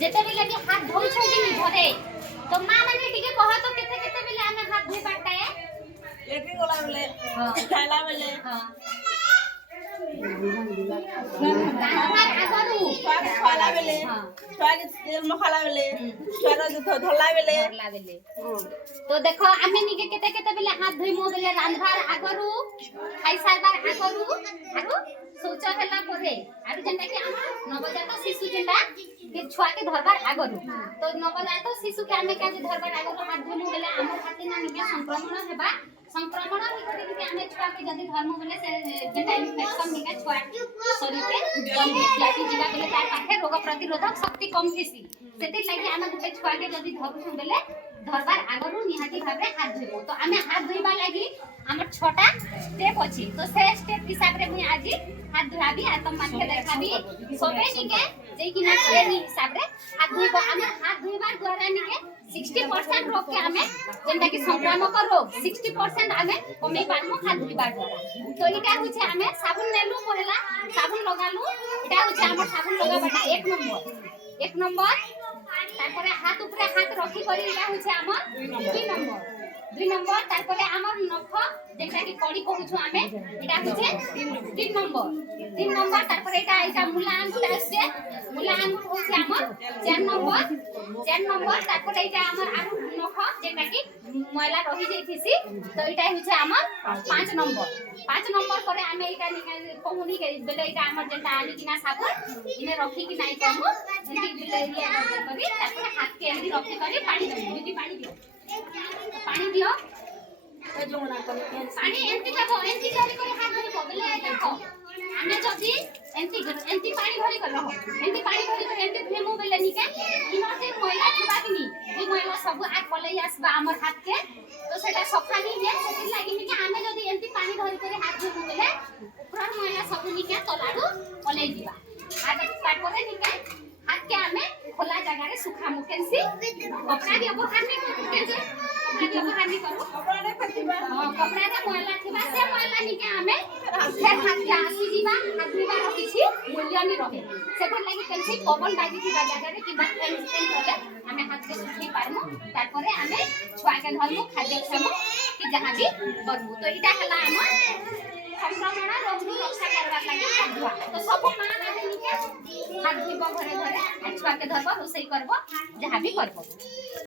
जेते बेले भी हाथ धोई छ कि घरे तो मां माने टिके कह तो केते केते बेले आमे हाथ धोई पाटा है लेट्रिन गला बेले खाइला बेले हां दांतमार आगरू खाला बेले छुआ के तेल मखाला बेले छुआ धोला बेले तो देखो आमे निके केते केते बेले हाथ धोई मो बेले रांधबार आगरू खाई सारबार आगरू आगो शौच होला परे आरो जेंटा कि हम नवजात शिशु जेंटा के छुआ के धरबार आगरू तो नवजात शिशु के आमे के धरबार आगरू हाथ धोनु बेले हमर हाथे ना निके संक्रमण हेबा संक्रमण ही करे कि आमे छुआ के जदी धर्म बेले से जेंटा इन्फेक्शन निके छुआ शरीर के जल्दी लागी जिला बेले तार पाखे रोग प्रतिरोधक शक्ति कम थीसी सेति लागि आमे गुटे छुआ के जदी धरछु बेले धरबार आगरू निहाती भाबरे हाथ धोबो तो आमे हाथ धोइबा लागि हमर छोटा स्टेप अछि तो से स्टेप हिसाब रे मुई आजी हाथ धोबी आ तम मानके देखाबी सबे निके जे कि ना ट्रेनिंग हिसाब रे हाथ धोइबो आमे हाथ धोइबार द्वारा निके 60% रोग के आमे जेंटा कि संक्रामक रोग 60% आमे कमे पारमो हाथ धोइबार द्वारा तो इटा होचे आमे साबुन नेलु पहिला साबुन लगालु इटा होचे हमर साबुन लगाबाटा एक नंबर तारपरे हाथ ऊपर हाथ रखी करी इटा होचे हमर 2 नंबर तारपरे हमर नख जेटा कि कड़ी कहूछु आमे इटा होचे 3 नंबर तारपरे इटा मुला आंगुर आसे मुला आंगुर होचे हमर 4 नंबर तारपरे इटा हमर आरु नख जेटा कि मैला रही जैथिसी तो इटा होचे हमर 5 नंबर करे आमे इटा कहूनी के बेले इटा हमर जेटा आनी किना साबुन इने रखी कि नाही कहू एंती बेले एरिया करी तारपरे हाथ के एंती रखी करी पानी दे दीदी पानी दियो पानी एंती जाबो एंती करी हाथ धोई बदले देखो आमे जदी एंती पानी भरी कर रहो एंती पानी भरी कर एंती फेमो बेले निके इनते मैला थबा किनी ई मैला सब आ पलई आसबा हमर हाथ के तो सेटा सफा नहीं है सेति लागि निके आमे जदी एंती पानी भरी कर हाथ धोई बेले ऊपर मैला सब निके तलाडू पलई दिबा आ तारपरे निके हाथ के आमे खोला जगह रे सुखा मुकेसी कपड़ा व्यवहार नहीं करू के जे कपड़ा व्यवहार नहीं करू कपड़ा रे फटिबा हां कपड़ा रे मैला थिबा से मैला निके आमे फेर हाथ के आसी दिबा हाथ दिबा किछि मूल्य नहीं रहे सेकर लागि केनसी पवन बाजी थिबा जगह रे कि फैन करे आमे हाथ के सुखी पारमु तारपरे आमे छुआ के धरमु खाद्य खामु कि जहां भी करमु तो इटा हला हमर संक्रमण रोग रक्षा करबा लागि हाथ धोआ तो सब मां माने निके हाथ धोइबो घरे घरे छुआ के धरबो रोसई करबो जहां भी करबो।